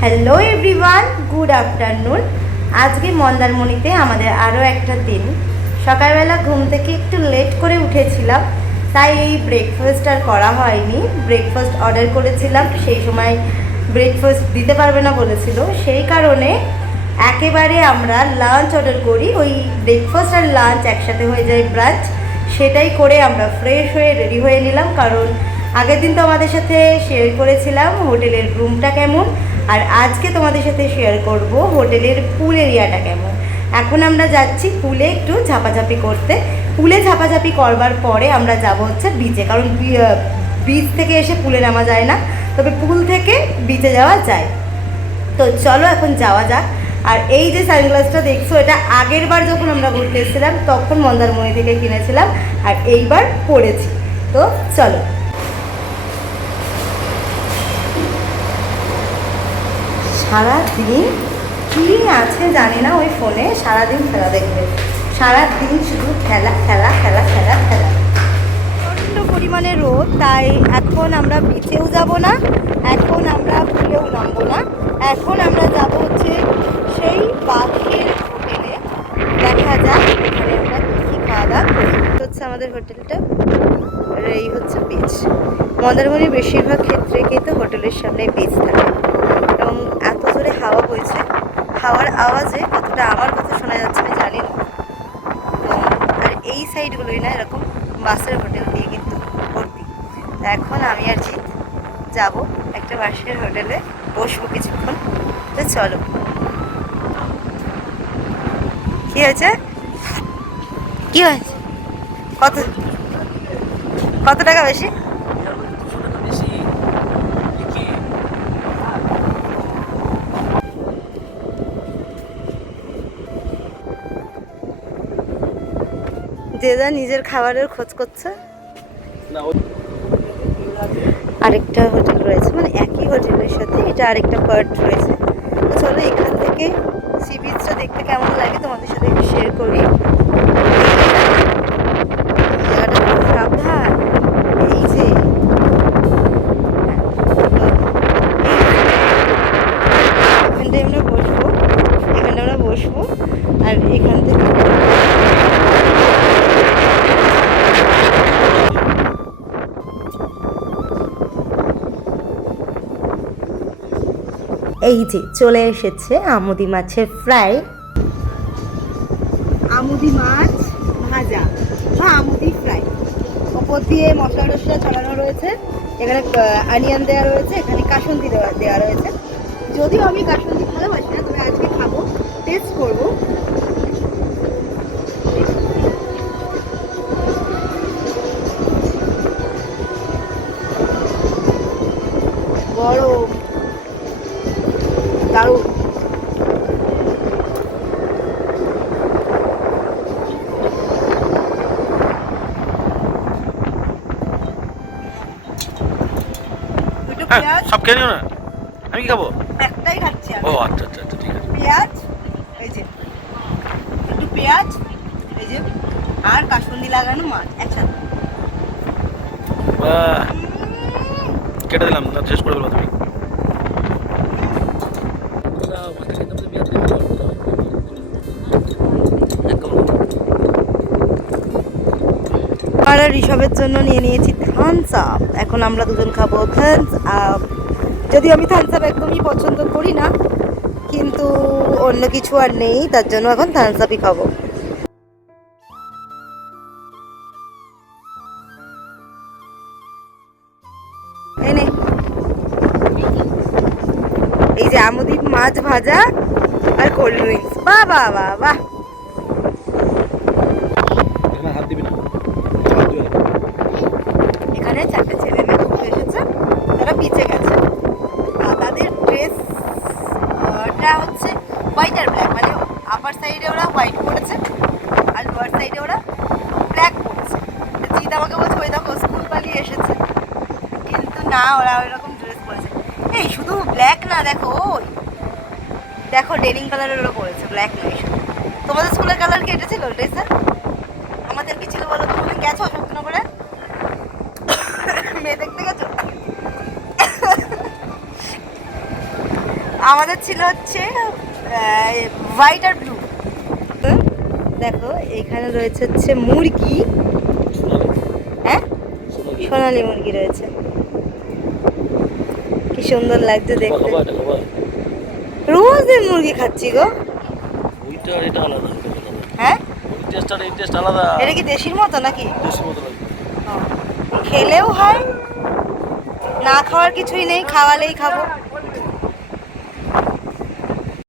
Hello everyone, good afternoon. আজকে মন্দারমণিতে আমাদের আরও একটা দিন। সকালবেলা ঘুম থেকে একটু লেট করে উঠেছিলাম, তাই এই ব্রেকফাস্ট আর করা হয়নি। ব্রেকফাস্ট অর্ডার করেছিলাম, সেই সময় ব্রেকফাস্ট দিতে পারবে না বলেছিল, সেই কারণে একেবারে আমরা লাঞ্চ অর্ডার করি। ওই ব্রেকফাস্ট আর লাঞ্চ একসাথে হয়ে যায় ব্রাঞ্চ, সেটাই করে আমরা ফ্রেশ হয়ে রেডি হয়ে নিলাম। কারণ আগের দিন তো আমাদের সাথে শেয়ার করেছিলাম হোটেলের রুমটা কেমন, আর আজকে তোমাদের সাথে শেয়ার করব হোটেলের পুল এরিয়াটা কেমন। এখন আমরা যাচ্ছি পুলে একটু ঝাপাঝাপি করতে। পুলে ঝাপাঝাপি করবার পরে আমরা যাব হচ্ছে বিচে, কারণ বিচ থেকে এসে পুলে নামা যায় না, তবে পুল থেকে বিচে যাওয়া যায়। তো চলো এখন যাওয়া যাক। আর এই যে সানগ্লাসটা দেখছো, এটা আগের বার যখন আমরা ঘুরতে এসেছিলাম তখন মন্দারমণি থেকে কিনেছিলাম, আর এইবার পরেছি। তো চলো। সারাদিন কী আছে জানি না ওই ফোনে, সারাদিন খেলা দেখবে, সারাদিন শুধু খেলা খেলা খেলা খেলা খেলা। প্রচণ্ড পরিমাণে রোদ, তাই এখন আমরা বিচেও যাব না, এখন আমরা পুলেও নামবো না। এখন আমরা যাব হচ্ছে সেই বাঘের হোটেলে। দেখা যাক ওখানে আমরা কী খাওয়া দাওয়া করি। হচ্ছে আমাদের হোটেলটা, আর এই হচ্ছে বিচ। মন্দারমণির বেশিরভাগ ক্ষেত্রে কিন্তু হোটেলের সামনে বিচ থাকে, এবং এত জোরে হাওয়া বইছে, হাওয়ার আওয়াজে কতটা আমার কথা শোনা যাচ্ছে আমি জানি না। তো আর এই সাইডগুলোই না এরকম বাসের হোটেল দিয়ে কিন্তু ভর্তি। এখন আমি আর জিৎ যাব একটা বাসের হোটেলে, বসবো কিছুক্ষণ। তো চলো। কি হয়েছে, কি হয়েছে? কত কত টাকা বেশি? যে যা নিজের খাবারের খোঁজ করছে। আরেকটা হোটেল রয়েছে, মানে একই হোটেলের সাথে এটা আরেকটা পার্ট রয়েছে। তো চলো এখান থেকে সি বিচটা দেখতে কেমন লাগে তোমাদের সাথে একটু শেয়ার করি। জায়গাটা খুব সাবধান। এই যে এখানটায় আমরা বসবো, এখানটা আমরা বসবো, আর এখান থেকে এই যে চলে এসেছে আমুদি মাছের ফ্রাই, আমুদি মাছ ভাজা বা আমুদি ফ্রাই। ওপর দিয়ে মশলা টশলা ছড়ানো রয়েছে, এখানে অনিয়ন দেওয়া রয়েছে, এখানে কাসুন্দি দেওয়া রয়েছে। যদিও আমি কাসুন্দি ভালোবাসি না, তবে আজকে খাবো, টেস্ট করবো। গরম, দারুণ। সব খেয়ে নিও না, আমি কি খাবো? একটাই খাচ্ছি ও আচ্ছা আচ্ছা আচ্ছা, ঠিক আছে। পেঁয়াজ, এই যে একটু পেঁয়াজ, এই যে আর কাসুন্দি লাগানো মাছ একসাথে। কেটে দিলাম, শেষ করে দেবো তুমি। আর ঋষভের জন্য নিয়ে নিয়েছি থামস আপ। এখন আমরা দুজন খাবো থামস আপ। যদি আমি থামস আপ একদমই পছন্দ করি না, কিন্তু অন্য কিছু আর নেই, তার জন্য এখন থামস আপই খাবো। এই যে আমুদি মাছ ভাজা আর কোল্ড ড্রিঙ্কস। বাহ বাহ বাহ বাহ। হাত দিবি না। এখানে চারটে ছেলে মেয়ে ঘুরতে এসেছে, তারা বিচে গেছে। তাদের ড্রেসটা হচ্ছে হোয়াইট আর ব্ল্যাক, মানে আপার সাইডে ওরা হোয়াইট পরেছে আর লোয়ার সাইডে ওরা ব্ল্যাক পরেছে। জিৎ আমাকে বলছে ওই দেখো স্কুল পালিয়ে এসেছে, কিন্তু না, ওরা ওই রকম ড্রেস পরেছে। এই শুধু ব্ল্যাক না, দেখো ওই দেখো ডেনিম কালারের ওরা পরেছে, ব্ল্যাক নয় শুধু। তোমাদের স্কুলের কালার কি এটা ছিল ড্রেসের? আমাদের কি ছিল বলো? তুমি গেছো শক্তিনগরে মেয়ে দেখতে গেছো? আমাদের ছিল হচ্ছে হোয়াইট আর ব্লু। দেখো এখানে রয়েছে হচ্ছে মুরগি, হ্যাঁ সোনালি মুরগি রয়েছে, কি সুন্দর লাগছে দেখতে। রোজ এই মুরগি খাচ্ছি গো। ওইটা আর এটা আলাদা। হ্যাঁ ওই টেস্ট আর এই টেস্ট আলাদা। এটা কি দেশির মতো নাকি? দেশি মতো লাগে। খেলেও হয়, না খাওয়ার কিছুই নেই, খাওয়ালেই খাবো।